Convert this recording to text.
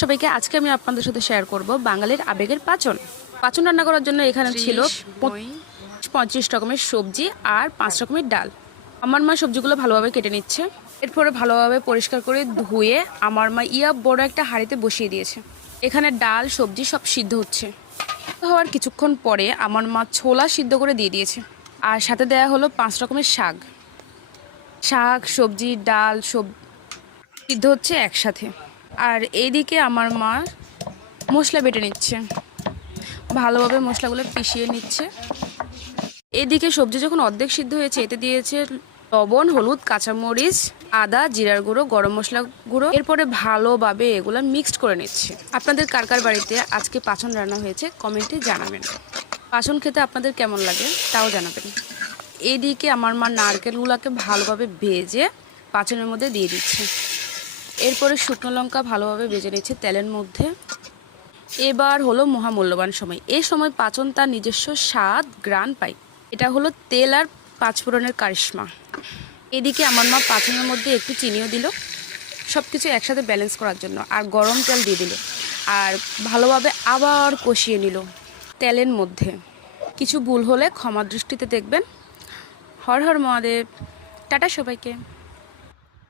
সবাইকে আজকে আমি আপনাদের সাথে শেয়ার করব বাঙালির আবেগের পাঁচন। পাঁচন রান্না করার জন্য এখানে ছিল 35 রকমের সবজি আর 5 রকমের ডাল। আমার মা সবজিগুলো ভালোভাবে কেটে নিচ্ছে, এরপরে ভালোভাবে পরিষ্কার করে ধুয়ে আমার মা বড় একটা হাঁড়িতে বসিয়ে দিয়েছে। এখানে ডাল সবজি সব সিদ্ধ হচ্ছে। হওয়ার কিছুক্ষণ পরে আমার মা ছোলা সিদ্ধ করে দিয়ে দিয়েছে, আর সাথে দেয়া হলো 5 রকমের শাক। সবজি ডাল সব সিদ্ধ হচ্ছে একসাথে। আর এইদিকে আমার মা মশলা বেটে নিচ্ছে, ভালোভাবে মশলাগুলো পিষিয়ে নিচ্ছে। এদিকে সবজি যখন অর্ধেক সিদ্ধ হয়েছে, এতে দিয়েছে লবণ, হলুদ, কাঁচামরিচ, আদা, জিরার গুঁড়ো, গরম মশলা গুঁড়ো। এরপরে ভালোভাবে এগুলো মিক্সড করে নিচ্ছে। আপনাদের কার কার বাড়িতে আজকে পাঁচন রান্না হয়েছে কমেন্টে জানাবেন। পাঁচন খেতে আপনাদের কেমন লাগে তাও জানাবেন। এদিকে আমার মা নারকেলগুলোকে ভালোভাবে ভেজে পাঁচনের মধ্যে দিয়ে দিচ্ছে। এরপরে শুকনো লঙ্কা ভালোভাবে ভেজে নিচ্ছে তেলের মধ্যে। এবার হলো মহামূল্যবান সময়। এই সময় পাঁচন তার নিজস্ব স্বাদ গ্রান পায়। এটা হলো তেল আর পাঁচফোড়নের কারিশমা। এদিকে আমার মা পাঁচনের মধ্যে একটু চিনিও দিল, সব কিছু একসাথে ব্যালেন্স করার জন্য। আর গরম তেল দিয়ে দিল, আর ভালোভাবে আবার কষিয়ে নিল তেলের মধ্যে। কিছু ভুল হলে ক্ষমা দৃষ্টিতে দেখবেন। হর হর মহাদেব। টাটা সবাইকে।